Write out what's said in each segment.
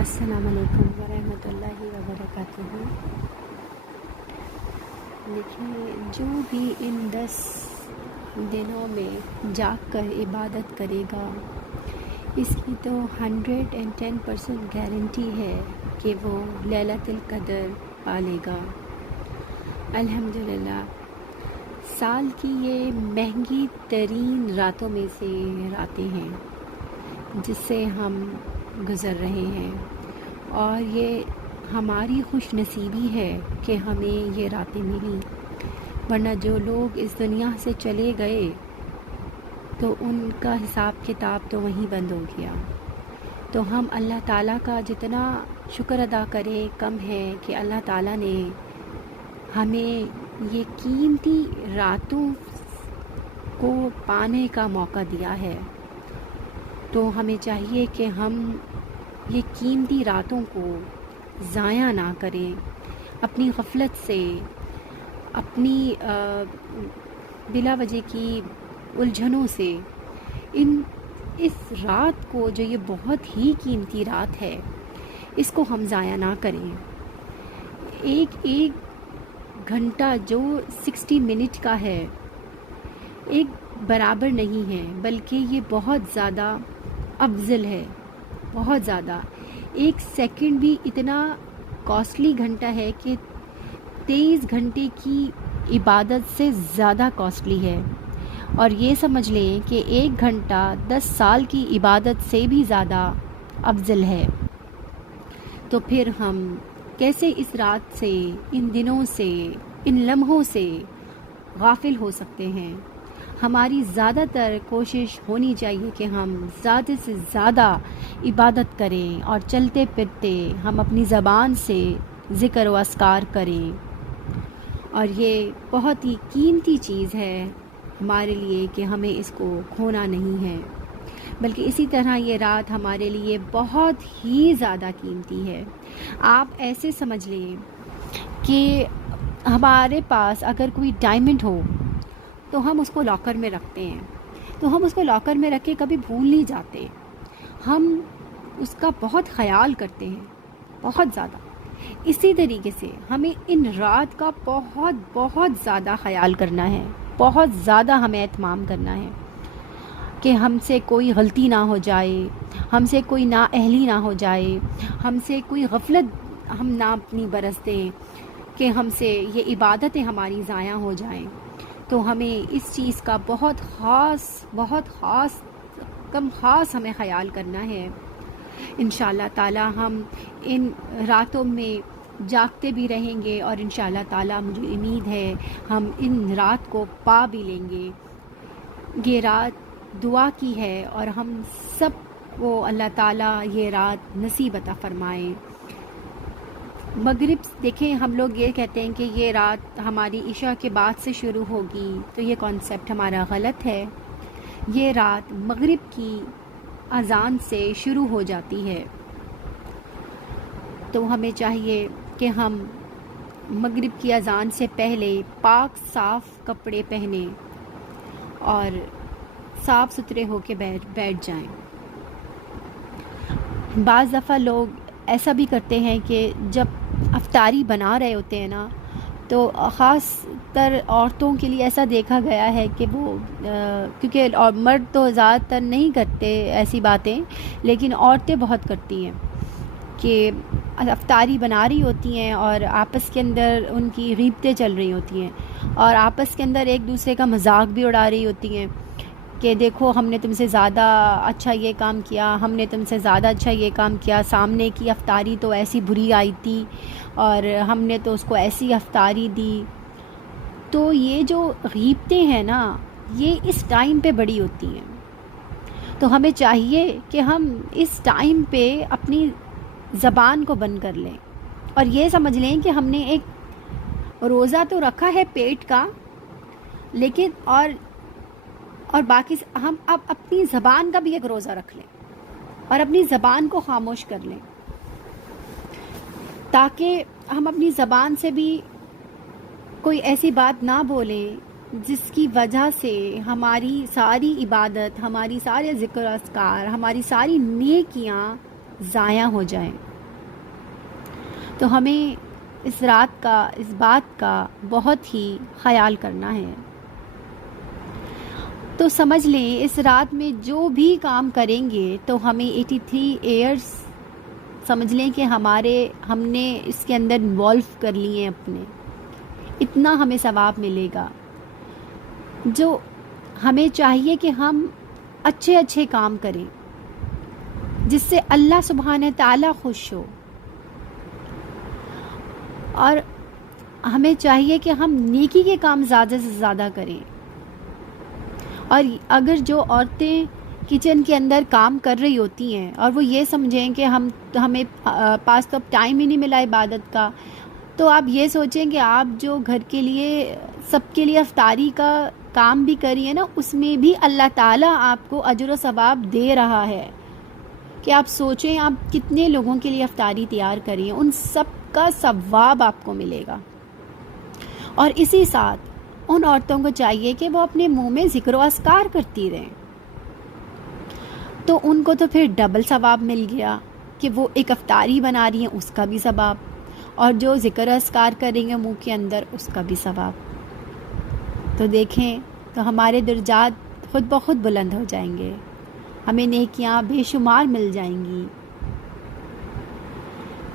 السلام علیکم ورحمۃ اللہ وبرکاتہ۔ دیکھیے، جو بھی ان 10 دنوں میں جاگ کر عبادت کرے گا، اس کی تو 110% گارنٹی ہے کہ وہ لیلۃ القدر پالے گا۔ الحمدللہ، سال کی یہ مہنگی ترین راتوں میں سے راتیں ہیں جس سے ہم گزر رہے ہیں، اور یہ ہماری خوش نصیبی ہے کہ ہمیں یہ راتیں ملی، ورنہ جو لوگ اس دنیا سے چلے گئے تو ان کا حساب کتاب تو وہیں بند ہو گیا۔ تو ہم اللہ تعالیٰ کا جتنا شکر ادا کریں کم ہے کہ اللہ تعالیٰ نے ہمیں یہ قیمتی راتوں کو پانے کا موقع دیا ہے۔ تو ہمیں چاہیے کہ ہم یہ قیمتی راتوں کو ضائع نہ کریں، اپنی غفلت سے، اپنی بلا وجہ کی الجھنوں سے اس رات کو، جو یہ بہت ہی قیمتی رات ہے، اس کو ہم ضائع نہ کریں۔ ایک ایک گھنٹہ جو 60 منٹ کا ہے، ایک برابر نہیں ہے، بلکہ یہ بہت زیادہ افضل ہے، بہت زیادہ۔ ایک سیکنڈ بھی اتنا کاسٹلی گھنٹہ ہے کہ 23 گھنٹے کی عبادت سے زیادہ کاسٹلی ہے، اور یہ سمجھ لیں کہ ایک گھنٹہ 10 سال کی عبادت سے بھی زیادہ افضل ہے۔ تو پھر ہم کیسے اس رات سے، ان دنوں سے، ان لمحوں سے غافل ہو سکتے ہیں؟ ہماری زیادہ تر کوشش ہونی چاہیے کہ ہم زیادہ سے زیادہ عبادت کریں، اور چلتے پھرتے ہم اپنی زبان سے ذکر و اذکار کریں، اور یہ بہت ہی قیمتی چیز ہے ہمارے لیے کہ ہمیں اس کو کھونا نہیں ہے، بلکہ اسی طرح یہ رات ہمارے لیے بہت ہی زیادہ قیمتی ہے۔ آپ ایسے سمجھ لیں کہ ہمارے پاس اگر کوئی ڈائمنڈ ہو تو ہم اس کو لاکر میں رکھتے ہیں، تو ہم اس کو لاکر میں رکھ کے کبھی بھول نہیں جاتے، ہم اس کا بہت خیال کرتے ہیں، بہت زیادہ۔ اسی طریقے سے ہمیں ان رات کا بہت بہت زیادہ خیال کرنا ہے، بہت زیادہ ہمیں اہتمام کرنا ہے کہ ہم سے کوئی غلطی نہ ہو جائے، ہم سے کوئی نااہلی نہ ہو جائے، ہم سے کوئی غفلت ہم نہ اپنی برس دیں کہ ہم سے یہ عبادتیں ہماری ضائع ہو جائیں۔ تو ہمیں اس چیز کا بہت خاص ہمیں خیال کرنا ہے۔ انشاءاللہ تعالی ہم ان راتوں میں جاگتے بھی رہیں گے، اور انشاءاللہ تعالی مجھے امید ہے ہم ان رات کو پا بھی لیں گے۔ یہ رات دعا کی ہے، اور ہم سب کو اللہ تعالی یہ رات نصیب عطا فرمائے۔ مغرب دیکھیں، ہم لوگ یہ کہتے ہیں کہ یہ رات ہماری عشاء کے بعد سے شروع ہوگی، تو یہ کانسیپٹ ہمارا غلط ہے۔ یہ رات مغرب کی اذان سے شروع ہو جاتی ہے، تو ہمیں چاہیے کہ ہم مغرب کی اذان سے پہلے پاک صاف کپڑے پہنیں اور صاف ستھرے ہو کے بیٹھ جائیں۔ بعض دفعہ لوگ ایسا بھی کرتے ہیں کہ جب افطاری بنا رہے ہوتے ہیں نا، تو خاص تر عورتوں کے لیے ایسا دیکھا گیا ہے کہ وہ کیونکہ مرد تو زیادہ تر نہیں کرتے ایسی باتیں، لیکن عورتیں بہت کرتی ہیں کہ افطاری بنا رہی ہوتی ہیں اور آپس کے اندر ان کی غیبتیں چل رہی ہوتی ہیں، اور آپس کے اندر ایک دوسرے کا مذاق بھی اڑا رہی ہوتی ہیں کہ دیکھو ہم نے تم سے زیادہ اچھا یہ کام کیا، ہم نے تم سے زیادہ اچھا یہ کام کیا، سامنے کی افطاری تو ایسی بری آئی تھی اور ہم نے تو اس کو ایسی افطاری دی۔ تو یہ جو غیبتیں ہیں نا، یہ اس ٹائم پہ بڑی ہوتی ہیں، تو ہمیں چاہیے کہ ہم اس ٹائم پہ اپنی زبان کو بند کر لیں، اور یہ سمجھ لیں کہ ہم نے ایک روزہ تو رکھا ہے پیٹ کا، لیکن اور باقی ہم اب اپنی زبان کا بھی ایک روزہ رکھ لیں اور اپنی زبان کو خاموش کر لیں، تاکہ ہم اپنی زبان سے بھی کوئی ایسی بات نہ بولیں جس کی وجہ سے ہماری ساری عبادت، ہماری سارے ذکر و اذکار، ہماری ساری نیکیاں ضائع ہو جائیں۔ تو ہمیں اس رات کا، اس بات کا بہت ہی خیال کرنا ہے. تو سمجھ لیں اس رات میں جو بھی کام کریں گے تو ہمیں 83 ایئرس سمجھ لیں کہ ہم نے اس کے اندر انوالو کر لیے اپنے، اتنا ہمیں ثواب ملے گا. جو ہمیں چاہیے کہ ہم اچھے اچھے کام کریں جس سے اللہ سبحانہ تعالیٰ خوش ہو، اور ہمیں چاہیے کہ ہم نیکی کے کام زیادہ سے زیادہ کریں. اور اگر جو عورتیں کچن کے اندر کام کر رہی ہوتی ہیں اور وہ یہ سمجھیں کہ ہمیں پاس تو اب ٹائم ہی نہیں ملا عبادت کا، تو آپ یہ سوچیں کہ آپ جو گھر کے لیے سب کے لیے افطاری کا کام بھی کریے نا، اس میں بھی اللہ تعالیٰ آپ کو اجر و ثواب دے رہا ہے. کہ آپ سوچیں آپ کتنے لوگوں کے لیے افطاری تیار کریے، ان سب کا ثواب آپ کو ملے گا. اور اسی ساتھ ان عورتوں کو چاہیے کہ وہ اپنے منہ میں ذکر و اذکار کرتی رہیں، تو ان کو تو پھر ڈبل ثواب مل گیا کہ وہ ایک افطاری بنا رہی ہیں، اس کا بھی ثواب، اور جو ذکر و اذکار کریں گے منہ کے اندر اس کا بھی ثواب. تو دیکھیں تو ہمارے درجات خود بخود بلند ہو جائیں گے، ہمیں نیکیاں بے شمار مل جائیں گی.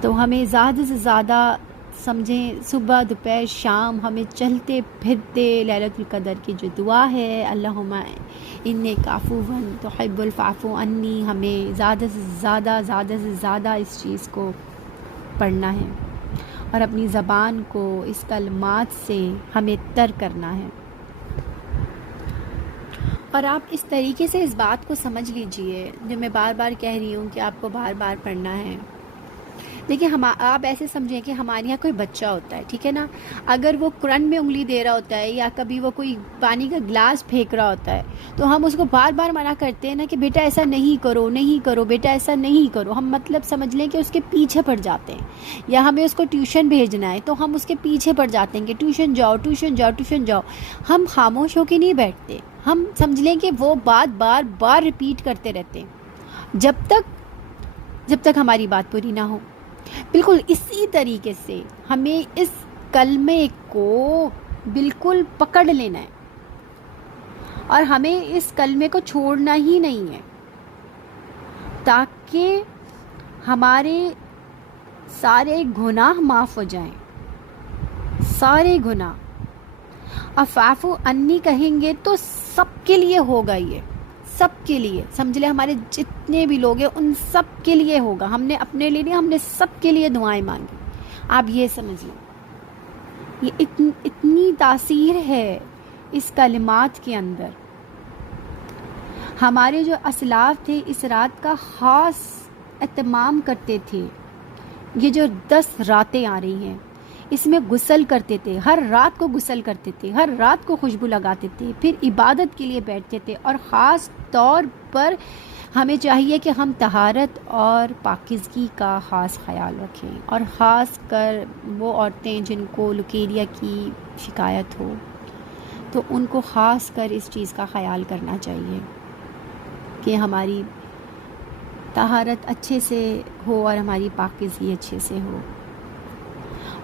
تو ہمیں زیادہ سے زیادہ سمجھیں صبح دوپہر شام ہمیں چلتے پھرتے لیلۃ القدر کی جو دعا ہے، اللہم انک عفو تحب العفو عنی، ہمیں زیادہ سے زیادہ اس چیز کو پڑھنا ہے اور اپنی زبان کو اس کلمات سے ہمیں تر کرنا ہے. اور آپ اس طریقے سے اس بات کو سمجھ لیجئے جو میں بار بار کہہ رہی ہوں کہ آپ کو بار بار پڑھنا ہے. دیکھیں آپ ایسے سمجھیں کہ ہمارے یہاں کوئی بچہ ہوتا ہے، ٹھیک ہے نا، اگر وہ قرآن میں انگلی دے رہا ہوتا ہے یا کبھی وہ کوئی پانی کا گلاس پھینک رہا ہوتا ہے تو ہم اس کو بار بار منع کرتے ہیں نا کہ بیٹا ایسا نہیں کرو بیٹا ایسا نہیں کرو. ہم مطلب سمجھ لیں کہ اس کے پیچھے پڑ جاتے ہیں، یا ہمیں اس کو ٹیوشن بھیجنا ہے تو ہم اس کے پیچھے پڑ جاتے ہیں کہ ٹیوشن جاؤ. ہم خاموش ہو کے نہیں بیٹھتے، ہم سمجھ لیں کہ وہ بات بار بار ریپیٹ کرتے رہتے ہیں جب تک ہماری بات پوری نہ ہو. بالکل اسی طریقے سے ہمیں اس کلمے کو بالکل پکڑ لینا ہے اور ہمیں اس کلمے کو چھوڑنا ہی نہیں ہے تاکہ ہمارے سارے گناہ معاف ہو جائیں، سارے گناہ. عفو عنی کہیں گے تو سب کے لیے ہوگا، یہ سب کے لیے سمجھ لیں، ہمارے جتنے بھی لوگ ہیں ان سب کے لیے ہوگا. ہم نے اپنے لیے نہیں، ہم نے سب کے لیے دعائیں مانگی. آپ یہ سمجھ لیں، یہ اتنی تاثیر ہے اس کلمات کے اندر. ہمارے جو اسلاف تھے اس رات کا خاص اہتمام کرتے تھے. یہ جو 10 راتیں آ رہی ہیں اس میں غسل کرتے تھے، ہر رات کو غسل کرتے تھے، ہر رات کو خوشبو لگاتے تھے، پھر عبادت کے لیے بیٹھتے تھے. اور خاص طور پر ہمیں چاہیے کہ ہم طہارت اور پاکیزگی کا خاص خیال رکھیں، اور خاص کر وہ عورتیں جن کو لیکوریا کی شکایت ہو تو ان کو خاص کر اس چیز کا خیال کرنا چاہیے کہ ہماری طہارت اچھے سے ہو اور ہماری پاکیزگی اچھے سے ہو.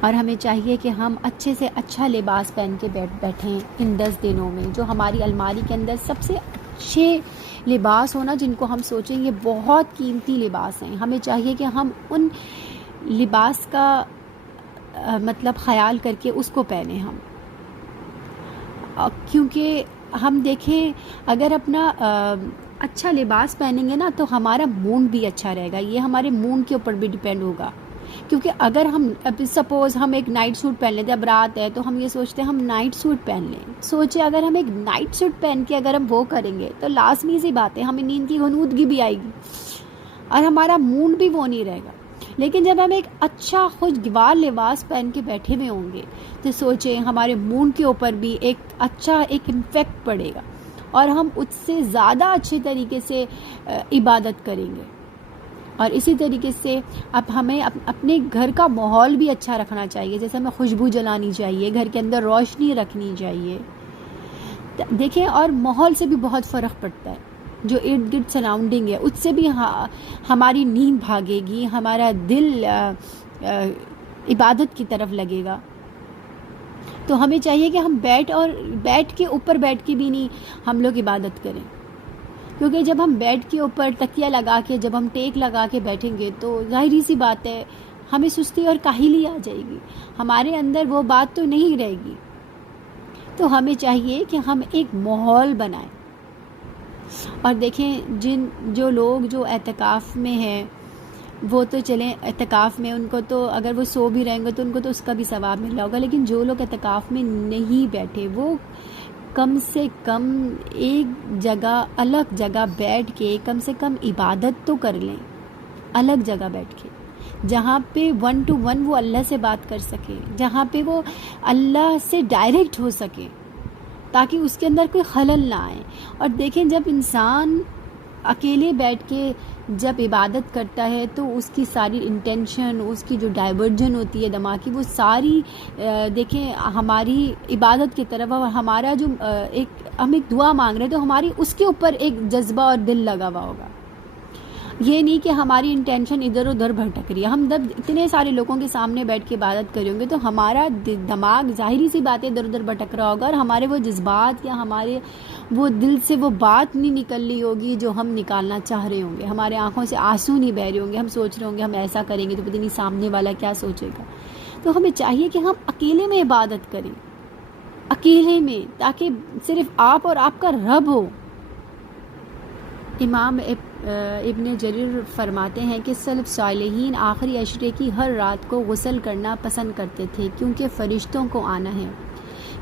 اور ہمیں چاہیے کہ ہم اچھے سے اچھا لباس پہن کے بیٹھیں ان 10 دنوں میں. جو ہماری الماری کے اندر سب سے اچھے لباس ہونا جن کو ہم سوچیں یہ بہت قیمتی لباس ہیں، ہمیں چاہیے کہ ہم ان لباس کا مطلب خیال کر کے اس کو پہنیں ہم. کیونکہ ہم دیکھیں اگر اپنا اچھا لباس پہنیں گے نا تو ہمارا موڈ بھی اچھا رہے گا. یہ ہمارے موڈ کے اوپر بھی ڈیپینڈ ہوگا. کیونکہ اگر ہم سپوز ہم ایک نائٹ سوٹ پہن لیتے ہیں، اب رات ہے تو ہم یہ سوچتے ہیں ہم نائٹ سوٹ پہن لیں. سوچیں اگر ہم ایک نائٹ سوٹ پہن کے اگر ہم وہ کریں گے تو لازمی سی بات ہے ہمیں نیند کی غنودگی بھی آئے گی اور ہمارا موڈ بھی وہ نہیں رہے گا. لیکن جب ہم ایک اچھا خوشگوار لباس پہن کے بیٹھے ہوئے ہوں گے تو سوچیں ہمارے موڈ کے اوپر بھی ایک اچھا ایک امپیکٹ پڑے گا اور ہم اس سے زیادہ اچھے طریقے سے عبادت کریں گے. اور اسی طریقے سے اب ہمیں اپنے گھر کا ماحول بھی اچھا رکھنا چاہیے. جیسے ہمیں خوشبو جلانی چاہیے، گھر کے اندر روشنی رکھنی چاہیے. دیکھیں اور ماحول سے بھی بہت فرق پڑتا ہے. جو ارد گرد سراؤنڈنگ ہے اس سے بھی ہماری نیند بھاگے گی، ہمارا دل عبادت کی طرف لگے گا. تو ہمیں چاہیے کہ ہم بیٹھ کے بھی نہیں ہم لوگ عبادت کریں، کیونکہ جب ہم بیڈ کے اوپر تکیہ لگا کے جب ہم ٹیک لگا کے بیٹھیں گے تو ظاہری سی بات ہے ہمیں سستی اور کاہلی آ جائے گی، ہمارے اندر وہ بات تو نہیں رہے گی. تو ہمیں چاہیے کہ ہم ایک ماحول بنائیں. اور دیکھیں جو لوگ جو اعتکاف میں ہیں وہ تو چلیں اعتکاف میں، ان کو تو اگر وہ سو بھی رہیں گے تو ان کو تو اس کا بھی ثواب مل رہا ہوگا، لیکن جو لوگ اعتکاف میں نہیں بیٹھے وہ کم سے کم ایک جگہ الگ جگہ بیٹھ کے کم سے کم عبادت تو کر لیں، الگ جگہ بیٹھ کے، جہاں پہ 1 to 1 وہ اللہ سے بات کر سکے، جہاں پہ وہ اللہ سے ڈائریکٹ ہو سکے، تاکہ اس کے اندر کوئی خلل نہ آئے. اور دیکھیں جب انسان اکیلے بیٹھ کے جب عبادت کرتا ہے تو اس کی ساری انٹینشن، اس کی جو ڈائیورجن ہوتی ہے دماغ کی، وہ ساری دیکھیں ہماری عبادت کی طرف، اور ہمارا جو ہم ایک دعا مانگ رہے ہیں تو ہماری اس کے اوپر ایک جذبہ اور دل لگا ہوا ہوگا. یہ نہیں کہ ہماری انٹینشن ادھر ادھر بھٹک رہی ہے. ہم جب اتنے سارے لوگوں کے سامنے بیٹھ کے عبادت کریں گے تو ہمارا دماغ ظاہری سی باتیں ادھر ادھر بھٹک رہا ہوگا، اور ہمارے وہ جذبات یا ہمارے وہ دل سے وہ بات نہیں نکل رہی ہوگی جو ہم نکالنا چاہ رہے ہوں گے، ہمارے آنکھوں سے آنسو نہیں بہہ رہے ہوں گے، ہم سوچ رہے ہوں گے ہم ایسا کریں گے تو پتہ نہیں سامنے والا کیا سوچے گا. تو ہمیں چاہیے کہ ہم اکیلے میں عبادت کریں، اکیلے میں، تاکہ صرف آپ اور آپ کا رب ہو. امام ابن جریر فرماتے ہیں کہ سلف صالحین آخری عشرے کی ہر رات کو غسل کرنا پسند کرتے تھے، کیونکہ فرشتوں کو آنا ہے،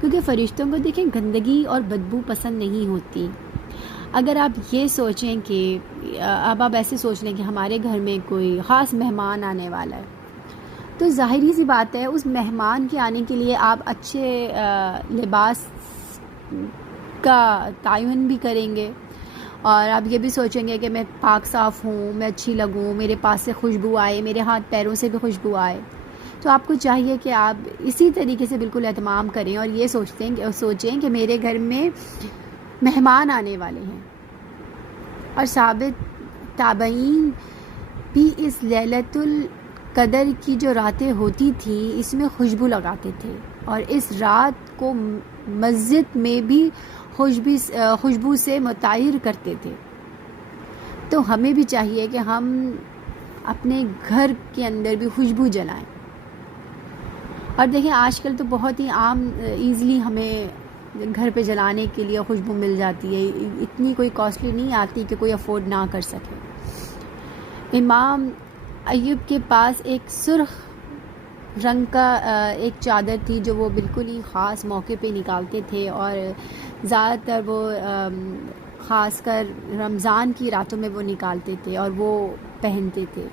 کیونکہ فرشتوں کو دیکھیں گندگی اور بدبو پسند نہیں ہوتی. اگر آپ یہ سوچیں کہ اب آپ ایسے سوچ لیں کہ ہمارے گھر میں کوئی خاص مہمان آنے والا ہے، تو ظاہری سی بات ہے اس مہمان کے آنے کے لیے آپ اچھے لباس کا تعین بھی کریں گے، اور آپ یہ بھی سوچیں گے کہ میں پاک صاف ہوں، میں اچھی لگوں، میرے پاس سے خوشبو آئے، میرے ہاتھ پیروں سے بھی خوشبو آئے. تو آپ کو چاہیے کہ آپ اسی طریقے سے بالکل اہتمام کریں اور یہ سوچیں کہ میرے گھر میں مہمان آنے والے ہیں. اور ثابت تابعین بھی اس لیلۃ القدر کی جو راتیں ہوتی تھیں اس میں خوشبو لگاتے تھے، اور اس رات کو مسجد میں بھی خوشبو سے متعیر کرتے تھے. تو ہمیں بھی چاہیے کہ ہم اپنے گھر کے اندر بھی خوشبو جلائیں. اور دیکھیں آج کل تو بہت ہی عام ایزلی ہمیں گھر پہ جلانے کے لیے خوشبو مل جاتی ہے، اتنی کوئی کاسٹلی نہیں آتی کہ کوئی افورڈ نہ کر سکے. امام ایوب کے پاس ایک سرخ رنگ کا ایک چادر تھی جو وہ بالکل ہی خاص موقع پہ نکالتے تھے، اور زیادہ تر وہ خاص کر رمضان کی راتوں میں وہ نکالتے تھے اور وہ پہنتے تھے.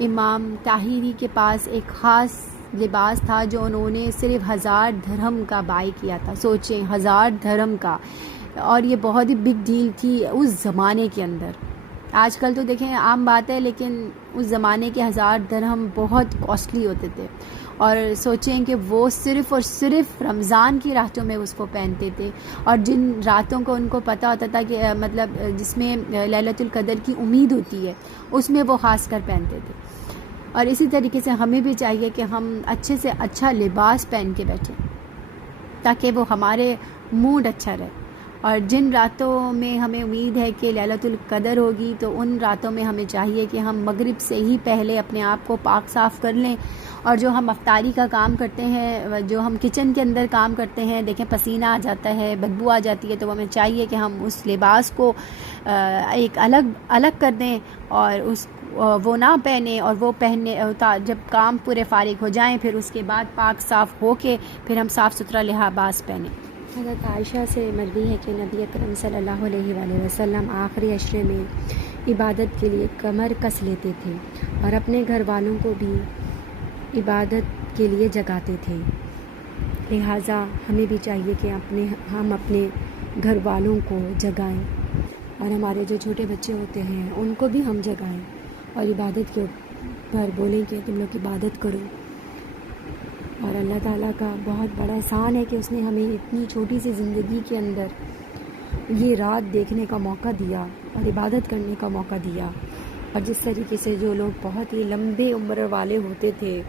امام طاہری کے پاس ایک خاص لباس تھا جو انہوں نے صرف 1000 درہم کا بائی کیا تھا. سوچیں 1000 درہم کا، اور یہ بہت ہی بگ ڈیل تھی اس زمانے کے اندر. آج کل تو دیکھیں عام بات ہے، لیکن اس زمانے کے 1000 درہم بہت کاسٹلی ہوتے تھے. اور سوچیں کہ وہ صرف اور صرف رمضان کی راتوں میں اس کو پہنتے تھے، اور جن راتوں کو ان کو پتہ ہوتا تھا کہ مطلب جس میں لیلۃ القدر کی امید ہوتی ہے اس میں وہ خاص کر پہنتے تھے. اور اسی طریقے سے ہمیں بھی چاہیے کہ ہم اچھے سے اچھا لباس پہن کے بیٹھیں تاکہ وہ ہمارے موڈ اچھا رہے. اور جن راتوں میں ہمیں امید ہے کہ لیلۃ القدر ہوگی تو ان راتوں میں ہمیں چاہیے کہ ہم مغرب سے ہی پہلے اپنے آپ کو پاک صاف کر لیں. اور جو ہم افطاری کا کام کرتے ہیں، جو ہم کچن کے اندر کام کرتے ہیں، دیکھیں پسینہ آ جاتا ہے، بدبو آ جاتی ہے، تو ہمیں چاہیے کہ ہم اس لباس کو ایک الگ کر دیں اور وہ نہ پہنیں، اور وہ پہننے جب کام پورے فارغ ہو جائیں پھر اس کے بعد پاک صاف ہو کے پھر ہم صاف ستھرا لباس پہنیں. حضرت عائشہ سے مروی ہے کہ نبی اکرم صلی اللہ علیہ وآلہ وسلم آخری عشرے میں عبادت کے لیے کمر کس لیتے تھے اور اپنے گھر والوں کو بھی عبادت کے لیے جگاتے تھے. لہٰذا ہمیں بھی چاہیے کہ ہم اپنے گھر والوں کو جگائیں، اور ہمارے جو چھوٹے بچے ہوتے ہیں ان کو بھی ہم جگائیں اور عبادت کے اوپر بولیں کہ تم لوگ عبادت کرو. اور اللہ تعالیٰ کا بہت بڑا احسان ہے کہ اس نے ہمیں اتنی چھوٹی سی زندگی کے اندر یہ رات دیکھنے کا موقع دیا اور عبادت کرنے کا موقع دیا. اور جس طریقے سے جو لوگ بہت ہی لمبے عمر والے ہوتے تھے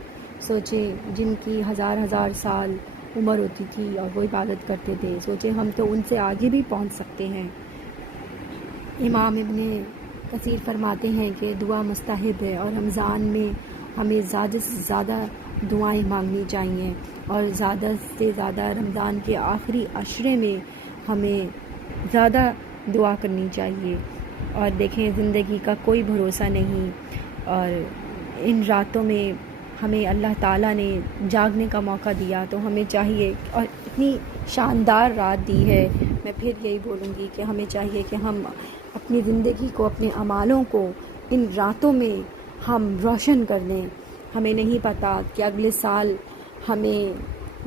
سوچیں جن کی ہزار سال عمر ہوتی تھی اور وہ عبادت کرتے تھے، سوچیں ہم تو ان سے آگے بھی پہنچ سکتے ہیں۔ امام ابن کثیر فرماتے ہیں کہ دعا مستحب ہے، اور رمضان میں ہمیں زیادہ سے زیادہ دعائیں مانگنی چاہیے، اور زیادہ سے زیادہ رمضان کے آخری عشرے میں ہمیں زیادہ دعا کرنی چاہیے۔ اور دیکھیں زندگی کا کوئی بھروسہ نہیں، اور ان راتوں میں ہمیں اللہ تعالیٰ نے جاگنے کا موقع دیا، تو ہمیں چاہیے، اور اتنی شاندار رات دی ہے، میں پھر یہی بولوں گی کہ ہمیں چاہیے کہ ہم اپنی زندگی کو، اپنے اعمالوں کو ان راتوں میں ہم روشن کر دیں۔ ہمیں نہیں پتہ کہ اگلے سال ہمیں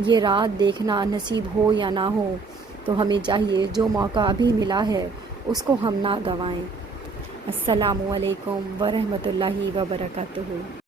یہ رات دیکھنا نصیب ہو یا نہ ہو، تو ہمیں چاہیے جو موقع ابھی ملا ہے اس کو ہم نہ گنوائیں۔ السلام علیکم ورحمۃ اللہ وبرکاتہ۔